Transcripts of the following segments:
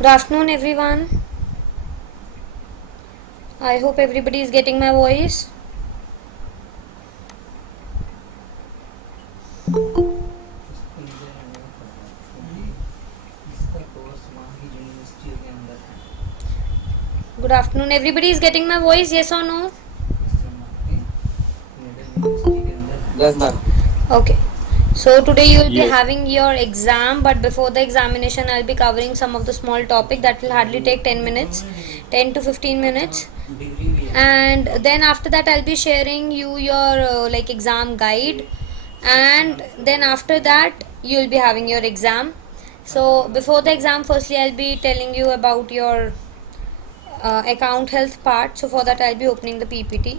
Good afternoon, everyone. I hope everybody is getting my voice. Good afternoon, everybody is getting my voice, yes or no? Yes, ma'am. Okay. So today you will be Yes. having your exam, but before the examination I'll be covering some of the small topic that will hardly take 10 minutes, 10 to 15 minutes. And then after that I'll be sharing you your like exam guide, and then after that you'll be having your exam. So before the exam, firstly I'll be telling you about your account health part. So for that I'll be opening the PPT.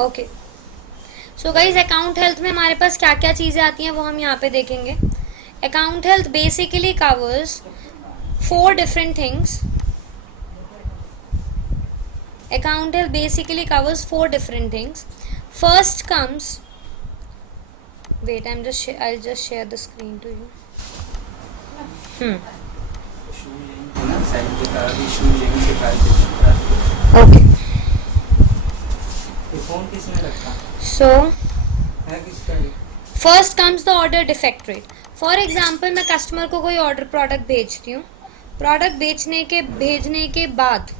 Okay, so guys account health में हमारे पास क्या क्या चीज़ें आती हैं वो हम यहाँ पे देखेंगे. Account health basically covers four different things. Account health basically covers four different things. First comes, wait, I'll just share the screen to you. Okay. So first comes the order defect rate. For example मैं customer को कोई order product भेजती हूँ. Product भेजने के बाद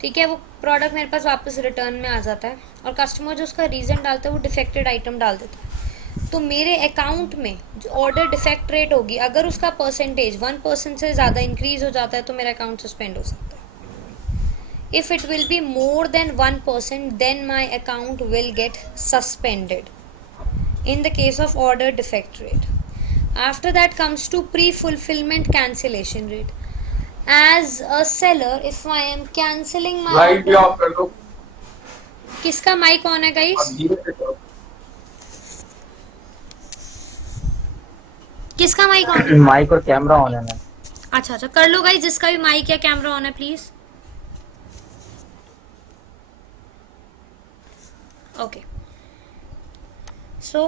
ठीक है, वो प्रोडक्ट मेरे पास वापस रिटर्न में आ जाता है और कस्टमर जो उसका रीज़न डालता है वो डिफेक्टेड आइटम डाल देता है. तो मेरे अकाउंट में जो ऑर्डर डिफेक्ट रेट होगी, अगर उसका परसेंटेज 1% से ज़्यादा इंक्रीज हो जाता है तो मेरा अकाउंट सस्पेंड हो सकता है. If it will be more than 1% then my account will get suspended in the case of order defect rate. After that comes to pre-fulfillment cancellation rate. As a seller, if I am cancelling my light भी order, of कर दो. किसका mic on है guys? अब धीरे से करो. किसका माइक ऑन है? माइक और कैमरा ऑन है मैम. अच्छा अच्छा, कर लो गाइस, जिसका भी माइक या कैमरा ऑन है please. Okay, so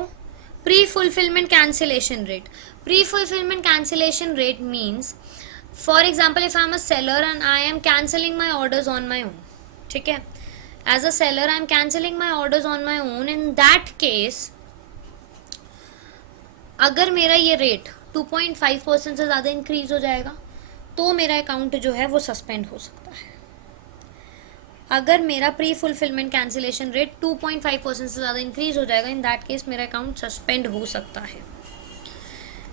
pre-fulfillment cancellation rate. Pre-fulfillment cancellation rate means, for example, if I am a seller and I am cancelling my orders on my own, ठीक है, as a seller I am cancelling my orders on my own. In that case, अगर मेरा ये rate 2.5% से ज़्यादा increase हो जाएगा तो मेरा अकाउंट जो है वो सस्पेंड हो सकता है. अगर मेरा प्री फुलफिलमेंट कैंसिलेशन रेट 2.5% से ज़्यादा इंक्रीज हो जाएगा, इन दैट केस मेरा अकाउंट सस्पेंड हो सकता है.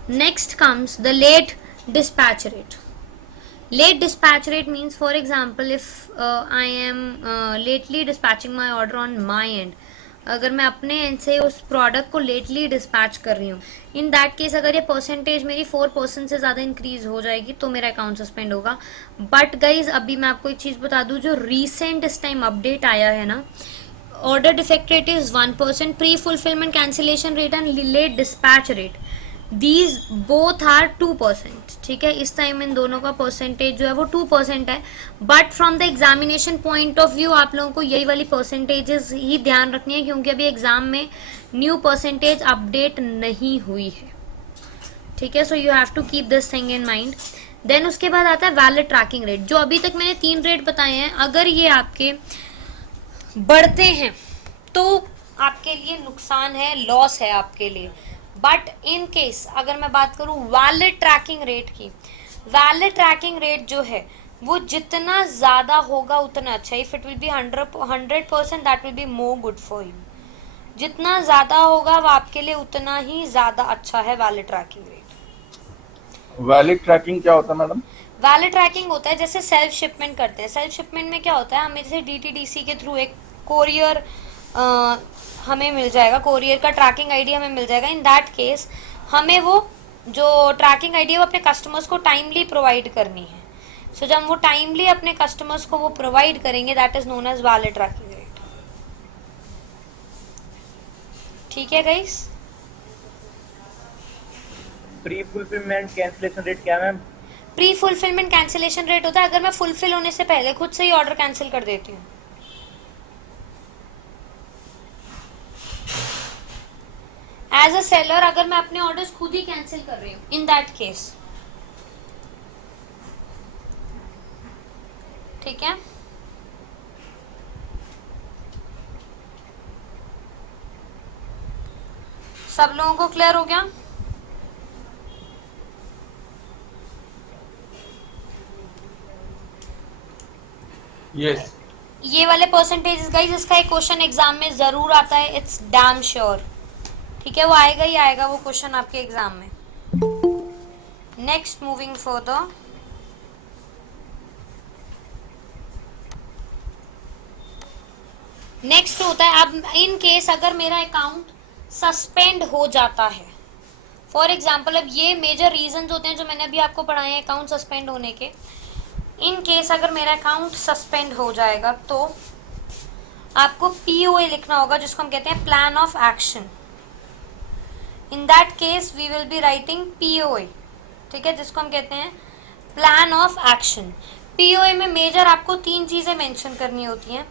Next comes the late dispatch rate. Late dispatch rate means, for example, if I am lately dispatching my order on my end, अगर मैं अपने एंड से उस प्रोडक्ट को लेटली डिस्पैच कर रही हूँ, इन दैट केस अगर ये परसेंटेज मेरी 4% से ज़्यादा इंक्रीज हो जाएगी तो मेरा अकाउंट सस्पेंड होगा. बट गाइज अभी मैं आपको एक चीज़ बता दूँ, जो रीसेंट इस टाइम अपडेट आया है ना, order defect rate is 1%, pre fulfilment cancellation rate and late dispatch rate, these both are 2%. ठीक है, इस टाइम इन दोनों का परसेंटेज जो है वो 2% है. But from the examination point of view आप लोगों को यही वाली परसेंटेजेस ही ध्यान रखनी है, क्योंकि अभी एग्जाम में न्यू परसेंटेज अपडेट नहीं हुई है. ठीक है, so you have to keep this thing in mind. Then उसके बाद आता है वैलिड ट्रैकिंग रेट. जो अभी तक मैंने 3 रेट बताए हैं, अगर ये आपके बढ़ते हैं तो आपके लिए नुकसान है, लॉस है आपके लिए. बट इन केस अगर मैं बात करूं वैलिड ट्रैकिंग रेट की, वैलिड ट्रैकिंग रेट जो है वो जितना ज़्यादा होगा उतना अच्छा. If it will B 100% that will be more good for you. जितना ज़्यादा होगा वो आपके लिए उतना ही ज़्यादा अच्छा है valid tracking rate. Valid tracking क्या होता है मैडम? वैलिड ट्रैकिंग होता है जैसे सेल्फ शिपमेंट करते हैं. सेल्फ शिपमेंट में क्या होता है, हमें जैसे DTDC के थ्रू एक कोरियर हमें मिल जाएगा, कोरियर का ट्रैकिंग आईडी हमें मिल जाएगा. इन दैट केस हमें वो जो ट्रैकिंग आईडी है वो अपने कस्टमर्स को टाइमली प्रोवाइड करनी है. सो जब वो टाइमली अपने कस्टमर्स को वो प्रोवाइड करेंगे, that is known as valid tracking rate. ठीक है guys? Pre fulfilment cancellation rate क्या ma'am? Pre fulfilment cancellation rate होता है अगर मैं फुलफिल होने से पहले खुद से ही ऑर्डर कैंसिल कर देती हूँ। एज अ सेलर अगर मैं अपने ऑर्डर्स खुद ही कैंसिल कर रही हूँ, इन दैट केस, ठीक है। सब लोगों को क्लियर हो गया? यस। ये वाले परसेंटेज गाइस, इसका एक क्वेश्चन एग्जाम में जरूर आता है, इट्स डैम श्योर, ठीक है। वो आएगा ही आएगा वो क्वेश्चन आपके एग्जाम में। नेक्स्ट, मूविंग फर्दर, नेक्स्ट होता है अब इन केस अगर मेरा अकाउंट सस्पेंड हो जाता है। फॉर एग्जाम्पल, अब ये मेजर रीजंस होते हैं जो मैंने अभी आपको पढ़ाए हैं अकाउंट सस्पेंड होने के। इन केस अगर मेरा अकाउंट सस्पेंड हो जाएगा तो आपको POA लिखना होगा, जिसको हम कहते हैं plan of action. In that case we will be writing POA, ठीक है, जिसको हम कहते हैं प्लान ऑफ एक्शन। POA में मेजर आपको 3 चीजें मेंशन करनी होती हैं।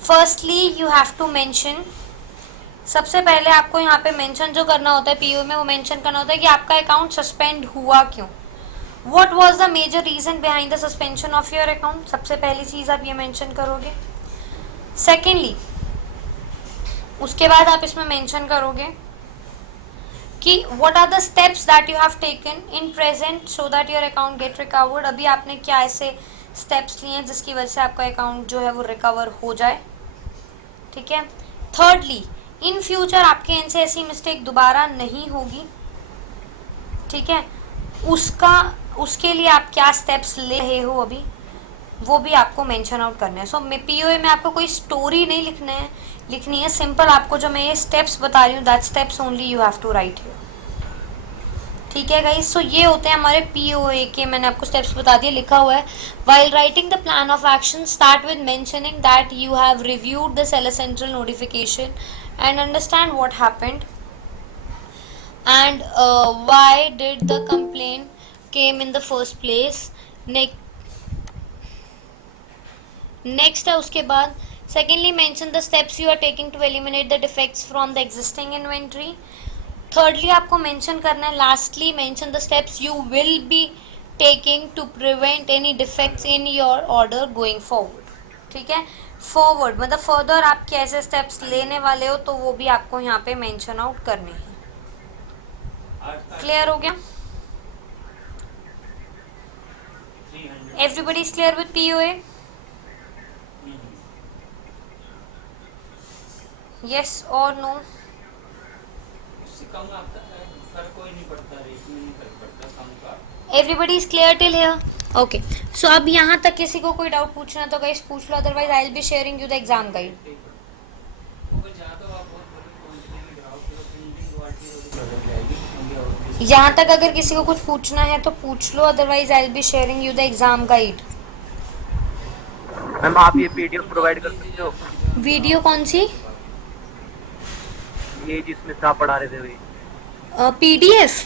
Firstly you have to mention, सबसे पहले आपको यहाँ पे मेंशन जो करना होता है POA में, वो मेंशन करना होता है कि आपका अकाउंट सस्पेंड हुआ क्यों। What was the major reason behind the suspension of your account? सबसे पहली चीज आप ये मेंशन करोगे। सेकेंडली, उसके बाद आप इसमें मेंशन करोगे कि what are the steps that you have taken in present so that your account get recovered। अभी आपने क्या ऐसे स्टेप्स लिए हैं जिसकी वजह से आपका अकाउंट जो है वो रिकवर हो जाए, ठीक है। थर्डली, इन फ्यूचर आपके एंड से ऐसी मिस्टेक दोबारा नहीं होगी, ठीक है, उसके लिए आप क्या स्टेप्स ले रहे हो अभी, वो भी आपको मेंशन आउट करना है। सो POA में आपको कोई स्टोरी नहीं लिखनी है, सिंपल आपको जो मैं ये स्टेप्स बता रही हूँ that steps only you have to write here, ठीक है गाइस। सो ये होते हैं हमारे POA के, मैंने आपको स्टेप्स बता दिए, लिखा हुआ है। While writing the plan of action start with mentioning that you have reviewed the seller central notification and understand what happened and why did the complaint came in the first place। next है उसके बाद, secondly mention the steps you are taking to eliminate the defects from the existing inventory। thirdly आपको mention करना है, lastly mention the steps you will be taking to prevent any defects in your order going forward, ठीक है। forward मतलब further आप कैसे steps लेने वाले हो तो वो भी आपको यहाँ पे mention out करने हैं। क्लियर हो गया? Everybody is clear with POA? Yes और no? Everybody is clear till here? Okay, so अब यहाँ तक किसी को कोई डाउट पूछना तो गाइस पूछ लो, otherwise I will be sharing you the exam guide. यहाँ तक अगर किसी को कुछ पूछना है तो पूछ लो, otherwise I will be sharing you the exam guide. Ma'am आप ये PDF प्रोवाइड कर सकते हो? वीडियो कौन सी? ये जिसमें से आप पढ़ा रहे थे वही। PDF,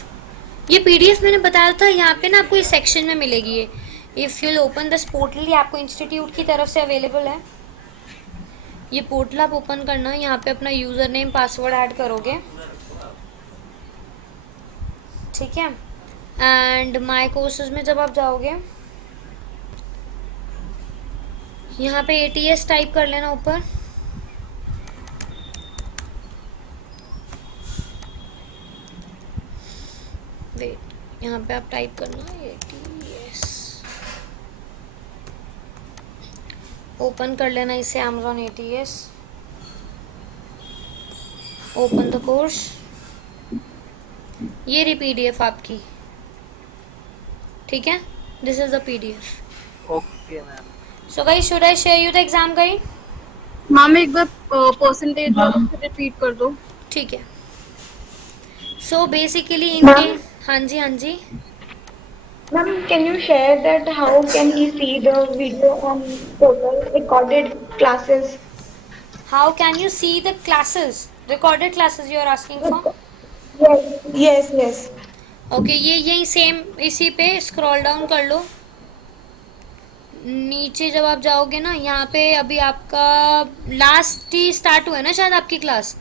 ये PDF मैंने बताया था यहाँ पे ना, आपको इस सेक्शन में मिलेगी ये। If you open this portal, ये आपको इंस्टीट्यूट की तरफ से अवेलेबल है। ये पोर्टल आप ओपन करना, यहाँ पे अपना यूज़र नेम पासवर्ड ऐड करोगे, ठीक है। एंड माय कोर्सेज में जब आप जाओगे, यहाँ पे ATS टाइप कर लेना ऊपर, वेट, यहाँ पे आप टाइप करना ATS, ओपन कर लेना इसे Amazon ATS, open the course, ये रही PDF आपकी, ठीक है, this is the PDF। Okay ma'am. So guys, should I share you the exam guide? Ma'am एक बार परसेंटेज रिपीट कर दो। ठीक है। सो बेसिकली इनके, हाँ जी हाँ जी, Ma'am, can you share that how can he see the video on total recorded classes? How can you see the classes, recorded classes you are asking for? Yes, yes, yes. Okay, ये यही same इसी पे scroll down कर लो। नीचे जब आप जाओगे ना, यहाँ पे अभी आपका लास्ट ही स्टार्ट हुआ है ना शायद आपकी class,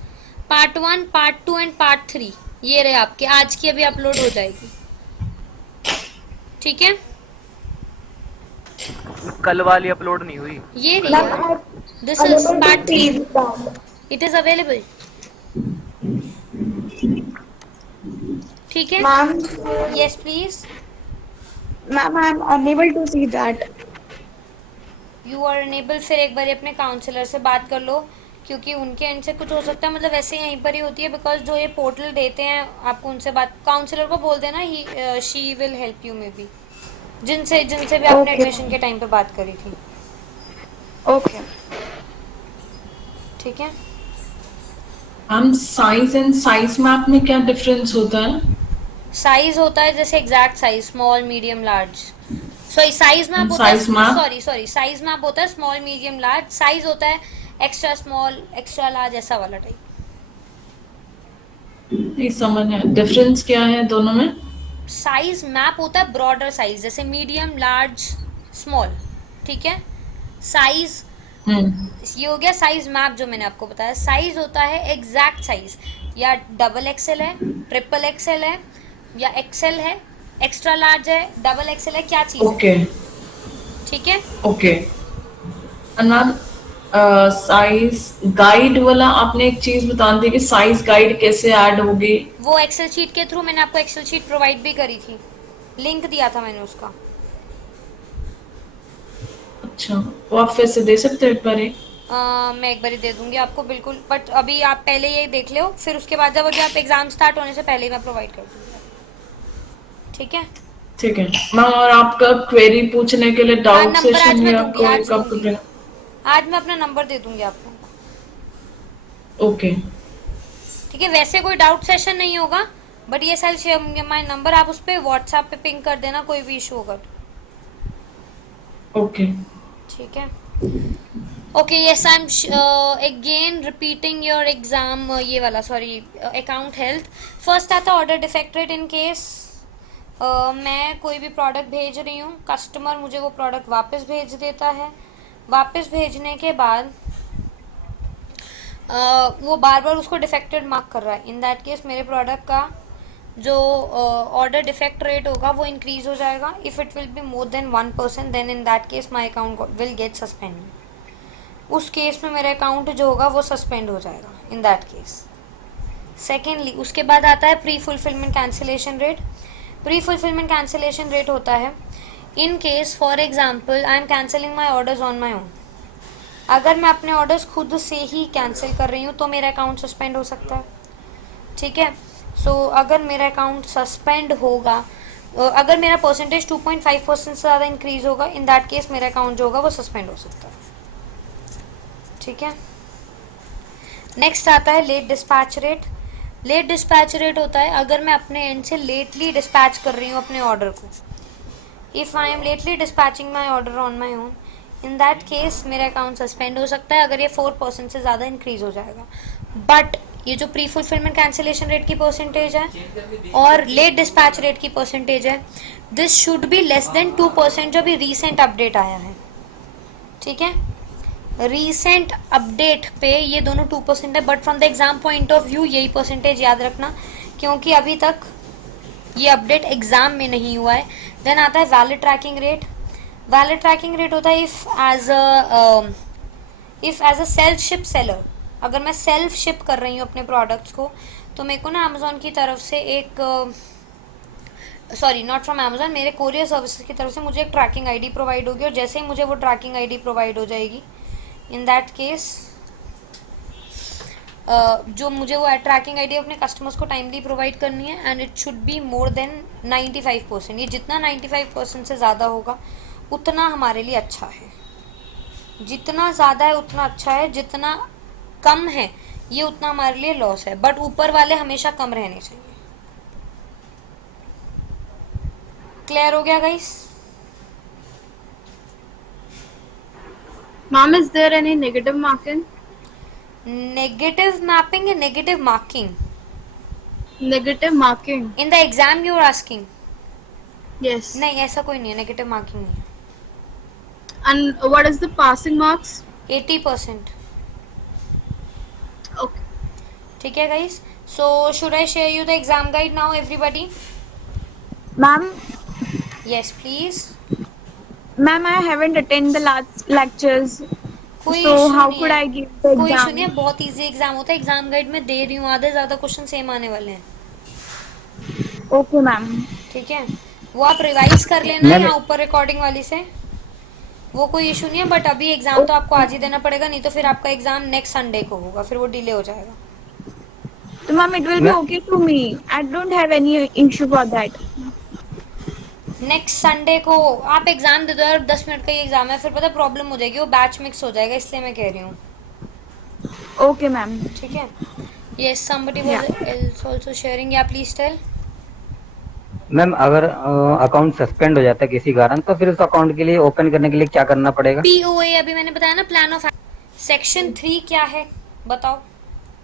part 1, part 2 and part 3, ये रहे आपके, आज की अभी अपलोड हो जाएगी। ठीक है, कल वाली अपलोड नहीं हुई। ये रही Ma'am, है, I'm this is unable to part 3, see that. It is available. ठीक है, Ma'am, yes please. ma'am, I'm unable to see that. You are unable, फिर एक बार अपने काउंसलर से बात कर लो, क्योंकि उनके एंड से कुछ हो सकता है, मतलब वैसे यहीं पर ही होती है, बिकॉज जो ये पोर्टल देते हैं आपको उनसे बात, काउंसलर को बोल देना, he she will help you, maybe जिनसे जिनसे भी आपने Okay. एडमिशन के टाइम पे बात करी थी। Okay. ठीक है, ma'am size and size map में क्या डिफरेंस होता है? साइज होता है जैसे exact size, small medium large. Sorry, size map होता Size है, map? सॉरी साइज मैप होता है स्मॉल मीडियम लार्ज, साइज होता है एक्स्ट्रा स्मॉल एक्स्ट्रा लार्ज, ऐसा वाला टाइप। नहीं समझ है, डिफरेंस क्या है दोनों में? साइज मैप होता है ब्रॉडर साइज, जैसे मीडियम लार्ज स्मॉल। ठीक है, साइज ये हो गया साइज मैप जो मैंने आपको बताया। साइज होता है एग्जैक्ट साइज, या डबल एक्सएल है, ट्रिपल एक्सएल है, या एक्सएल है, एक्स्ट्रा लार्ज है, डबल एक्सएल है, क्या चीज है। ओके ठीक है, ओके। मैम साइज गाइड वाला आपने एक चीज बता दी कि साइज गाइड कैसे ऐड होगी? वो एक्सेल शीट के थ्रू मैंने आपको एक्सेल शीट प्रोवाइड भी करी थी, लिंक दिया था मैंने उसका। अच्छा, वो आप फिर से दे सकते हो एक बार? मैं एक बार दे दूंगी आपको बिल्कुल, बट अभी आप पहले ये देख लो, फिर उसके बाद जब अभी आप एग्जाम स्टार्ट होने से पहले ही मैं प्रोवाइड कर दूंगी। ठीक है, ठीक है मैम। और आपका क्वेरी पूछने के लिए डाउट नंबर आज सेशन मैं या दूंगी, आज कब दूंगी, कब? आज मैं अपना नंबर दे दूंगी आपको। ओके ठीक है, वैसे कोई डाउट सेशन नहीं होगा, बट ये साल शेयर माय नंबर, आप उस पर व्हाट्सएप पे पिंग कर देना कोई भी इशू होगा। ओके ठीक है, okay, yes I am again repeating your exam, ये वाला सॉरी, अकाउंट हेल्थ। फर्स्ट आता order defect rate. In case मैं कोई भी प्रोडक्ट भेज रही हूँ, कस्टमर मुझे वो प्रोडक्ट वापस भेज देता है, वापस भेजने के बाद वो बार बार उसको डिफेक्टेड मार्क कर रहा है, इन दैट केस मेरे प्रोडक्ट का जो ऑर्डर डिफेक्ट रेट होगा वो इंक्रीज हो जाएगा। If it will be more than 1%, then in that case my account will get suspend. उस केस में मेरा अकाउंट जो होगा वो सस्पेंड हो जाएगा इन दैट केस। सेकेंडली, उसके बाद आता है pre fulfilment cancellation rate. Pre fulfilment cancellation rate होता है in case, for example, I am cancelling my orders on my own. अगर मैं अपने ऑर्डर्स खुद से ही कैंसिल कर रही हूँ तो मेरा अकाउंट सस्पेंड हो सकता है। ठीक है, सो अगर मेरा अकाउंट सस्पेंड होगा, अगर मेरा परसेंटेज 2.5% से ज़्यादा इंक्रीज होगा, इन दैट केस मेरा अकाउंट जो होगा वो सस्पेंड हो सकता है। ठीक है, नेक्स्ट आता है late dispatch rate. Late dispatch rate होता है अगर मैं अपने एंड से लेटली डिस्पैच कर रही हूँ अपने ऑर्डर को। If I am lately dispatching my order on my own, in that case मेरा अकाउंट सस्पेंड हो सकता है अगर ये 4% से ज़्यादा इंक्रीज हो जाएगा। बट ये जो प्री फुलफिलमेंट कैंसिलेशन रेट की परसेंटेज है और लेट डिस्पैच रेट की परसेंटेज है, this should be less than 2%, जो अभी रीसेंट अपडेट आया है। ठीक है, रीसेंट अपडेट पे ये दोनों 2% है, but from the exam point of view यही परसेंटेज याद रखना, क्योंकि अभी तक ये अपडेट एग्जाम में नहीं हुआ है। देन आता है valid tracking rate. Valid tracking rate होता है if as a self ship seller, अगर मैं सेल्फ शिप कर रही हूँ अपने प्रोडक्ट्स को, तो मेरे को ना अमेजोन की तरफ से एक सॉरी नॉट फ्रॉम अमेजोन, मेरे कोरियर सर्विसेज की तरफ से मुझे एक ट्रैकिंग आईडी प्रोवाइड होगी, और जैसे ही मुझे वो ट्रैकिंग आईडी प्रोवाइड हो जाएगी, इन दैट केस जो मुझे वो ट्रैकिंग आईडी अपने कस्टमर्स को टाइमली प्रोवाइड करनी है, and it should be more then 95%। ये जितना 95% से ज़्यादा होगा उतना हमारे लिए अच्छा है, जितना ज़्यादा है उतना अच्छा है, जितना कम है ये उतना हमारे लिए लॉस है, बट ऊपर वाले हमेशा कम रहने चाहिए। क्लियर हो गया guys? Ma'am, is there any negative marking? Negative mapping या negative marking? Negative marking. In the exam you are asking? Yes. नहीं, ऐसा कोई नहीं है, नेगेटिव मार्किंग नहीं है। And what is the passing marks? 80%। Okay. ठीक है guys, so should I share you the exam guide now everybody? Ma'am, yes please. ma'am, I haven't attended the last lectures. कोई So इशू how नहीं could है, I give the कोई issue exam? नहीं है, बहुत easy exam होता है। Exam guide में दे रही हूँ, आधे ज्यादा क्वेश्चन सेम आने वाले हैं। Okay, ma'am. ठीक है, वो आप रिवाइज कर लेना मैम- यहाँ ऊपर रिकॉर्डिंग वाली से, वो कोई इशू नहीं है। बट अभी एग्जाम तो आपको आज ही देना पड़ेगा, नहीं तो फिर आपका एग्जाम नेक्स्ट संडे को होगा, फिर वो डिले हो जाएगा। So, ma'am, it will be Ma'am- okay to me. I don't have any issue for that. Next Sunday को आप एग्जाम दे दो यार, 10 मिनट का ही एग्जाम है, फिर पता प्रॉब्लम हो जाएगी, वो बैच मिक्स हो जाएगा, इसलिए मैं कह रही हूँ। Okay, ma'am. ठीक है, yes somebody was else also sharing, या प्लीज टेल। मैम अगर अकाउंट सस्पेंड हो जाता है किसी कारण तो फिर उस अकाउंट के लिए ओपन करने के लिए क्या करना पड़ेगा? पीओए अभी मैंने बताया ना, प्लान ऑफ सेक्शन 3 क्या है बताओ?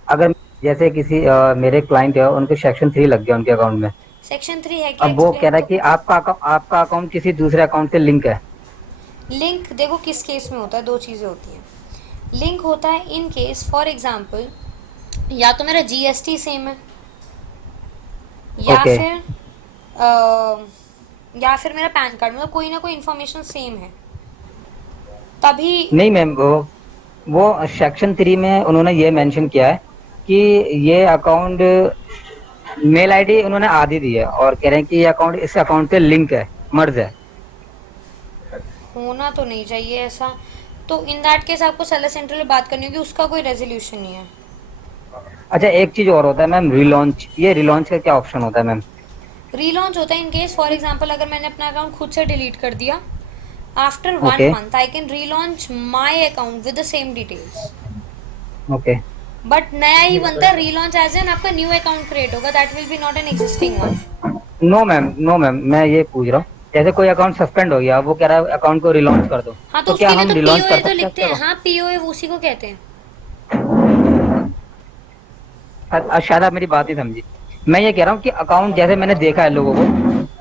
अगर जैसे किसी मेरे क्लाइंट है उनको सेक्शन 3 लग गया उनके अकाउंट में, सेक्शन 3 है क्या? अब वो कह रहा है explain कि आपका अकाउंट किसी दूसरे अकाउंट से लिंक है। तो। लिंक देखो किस केस में होता है, दो चीजें होती हैं। लिंक होता है इन केस फॉर एग्जांपल, या तो मेरा जीएसटी सेम है, या Okay. या फिर मेरा पैन कार्ड, मतलब कोई ना कोई इन्फॉर्मेशन सेम है, तभी। नहीं मैम, वो सेक्शन 3 में उन्होंने ये मेंशन किया है कि ये अकाउंट मेल आईडी उन्होंने आधी दी है और कह रहे हैं कि ये अकाउंट इस अकाउंट से लिंक है, मर्ज है। होना तो नहीं चाहिए ऐसा, तो इन दैट केस आपको सेलर सेंटर में बात करनी होगी, उसका कोई रेजोल्यूशन नहीं है। अच्छा एक चीज और होता है मैम, रिलॉन्च, ये रिलॉन्च का क्या ऑप्शन होता है मैम? रीलॉन्च होता है इन केस फॉर एग्जांपल अगर मैंने अपना अकाउंट खुद से डिलीट कर दिया, after 1 Okay. Month I can relaunch my account with the same details. Okay but नया ही बनता है रीलॉन्च, एज एन आपका न्यू अकाउंट क्रिएट होगा, that will be not an existing one. No ma'am, मैं ये पूछ रहा हूँ जैसे कोई अकाउंट सस्पेंड हो गया, वो कह रहा है अकाउंट को रिलॉन्च कर दो, हाँ तो क्या उसके लिए हम तो रिलॉन्च पीओए कर तो सकते लिखते हैं, हैं? हाँ पीओए उसी को कहते हैं। शायद आप मेरी बात ही समझी। मैं ये कह रहा हूँ कि अकाउंट जैसे मैंने देखा है लोगों को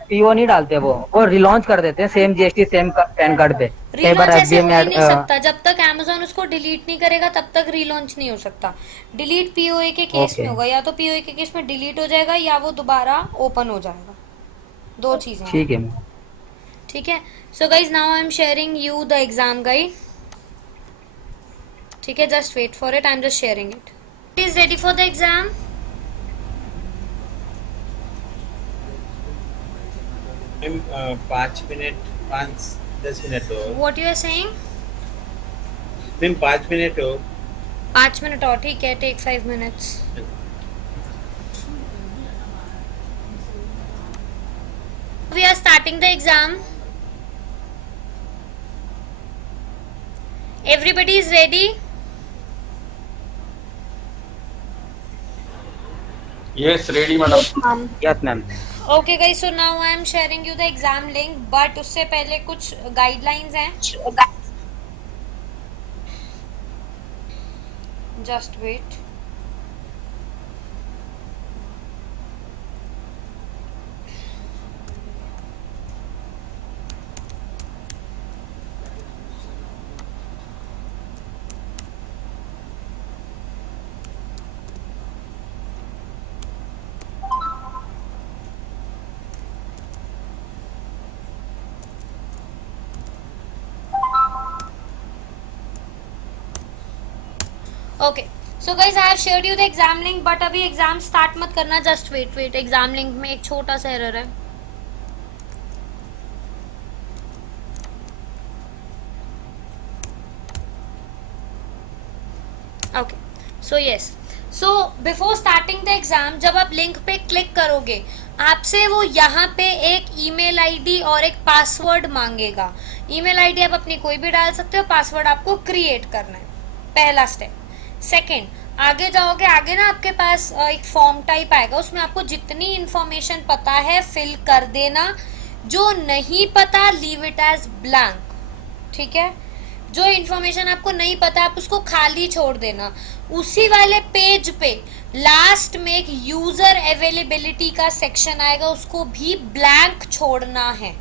पीओ नहीं डालते, वो रिलॉन्च कर देते हैं same GST same pan card पे। कई बार रीलॉन्च ऐसे एफबीआई हो में ही नहीं सकता, जब तक अमेज़न उसको डिलीट नहीं करेगा तब तक रीलॉन्च नहीं हो सकता। डिलीट पीओए के केस Okay. में होगा, या तो पीओए के केस में डिलीट हो जाएगा या वो दोबारा ओपन हो जाएगा, दो चीजें हैं। ठीक है मैम। ठीक है, so guys now I am sharing you the exam guide. ठीक है, just wait for it, I am just sharing it. Is ready for the exam? Ma'am 5-10 minute और what you are saying? Ma'am 5 minute और 5 minute और, ठीक है, take 5 minutes. We are starting the exam. Everybody is ready? Yes, ready, madam. Yes ma'am. Okay guys, so now I am sharing you the exam link, but उससे पहले कुछ guidelines हैं। Just wait. Okay so guys I have shared you the exam link, but अभी exam start मत करना, just wait. Exam link में एक छोटा सा एरर है। Okay so yes, so before starting the exam जब आप लिंक पे क्लिक करोगे, आपसे वो यहाँ पे एक ईमेल आईडी और एक पासवर्ड मांगेगा। ईमेल आईडी आप अपनी कोई भी डाल सकते हो, पासवर्ड आपको क्रिएट करना है, पहला स्टेप। सेकंड, आगे जाओगे, आगे ना आपके पास एक फॉर्म टाइप आएगा, उसमें आपको जितनी इंफॉर्मेशन पता है फिल कर देना, जो नहीं पता लीव इट एज ब्लैंक। ठीक है, जो इन्फॉर्मेशन आपको नहीं पता आप उसको खाली छोड़ देना। उसी वाले पेज पे लास्ट में एक यूजर अवेलेबिलिटी का सेक्शन आएगा, उसको भी ब्लैंक छोड़ना है।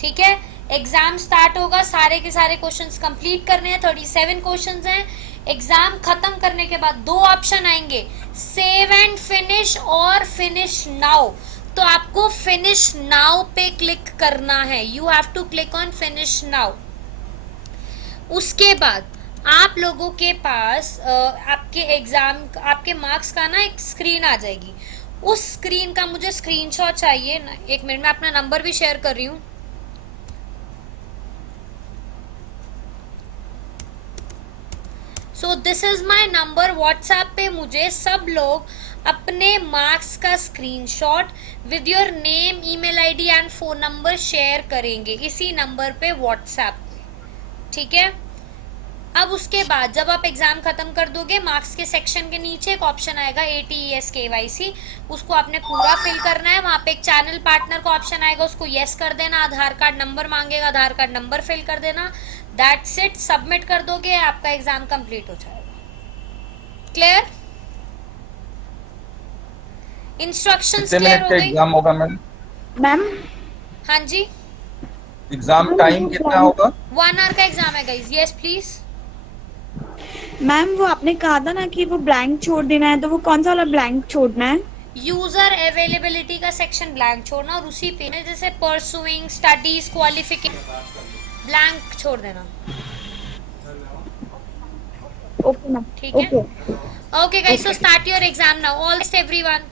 ठीक है, एग्जाम स्टार्ट होगा, सारे के सारे क्वेश्चंस कंप्लीट करने हैं। 37 क्वेश्चंस हैं। एग्जाम खत्म करने के बाद 2 ऑप्शन आएंगे, सेव एंड फिनिश और फिनिश नाउ। तो आपको फिनिश नाउ पे क्लिक करना है, you have to click on finish now. उसके बाद आप लोगों के पास आपके एग्जाम, आपके मार्क्स का ना एक स्क्रीन आ जाएगी। उस स्क्रीन का मुझे स्क्रीनशॉट चाहिए ना, 1 मिनट में अपना नंबर भी शेयर कर रही हूँ। So this is my number. WhatsApp पे मुझे सब लोग अपने मार्क्स का screenshot with your name, email ID and phone number share करेंगे इसी नंबर पे व्हाट्सएप पे। ठीक है, अब उसके बाद जब आप एग्जाम खत्म कर दोगे, मार्क्स के सेक्शन के नीचे एक ऑप्शन आएगा ATES KYC, उसको आपने पूरा फिल करना है। वहां पे एक चैनल पार्टनर का ऑप्शन आएगा, उसको यस कर देना। आधार कार्ड नंबर मांगेगा, आधार कार्ड नंबर फिल कर देना। दैट्स इट, सबमिट कर दोगे, आपका एग्जाम कंप्लीट हो जाएगा। क्लियर? इंस्ट्रक्शंस कितने क्लियर मिनट हो का गई? एग्जाम होगा मैम? मैम हाँ जी, एग्जाम टाइम कितना होगा? 1 आवर का एग्जाम है गाइस। Yes please. मैम वो आपने कहा था ना कि वो ब्लैंक छोड़ देना है, तो वो कौन सा वाला ब्लैंक छोड़ना है? यूजर अवेलेबिलिटी का सेक्शन ब्लैंक छोड़ना, और उसी पे जैसे परसुइंग स्टडीज क्वालिफिकेशन ब्लैंक छोड़ देना। ओके मैम, ठीक है, okay guys, so start your exam now. All the best everyone.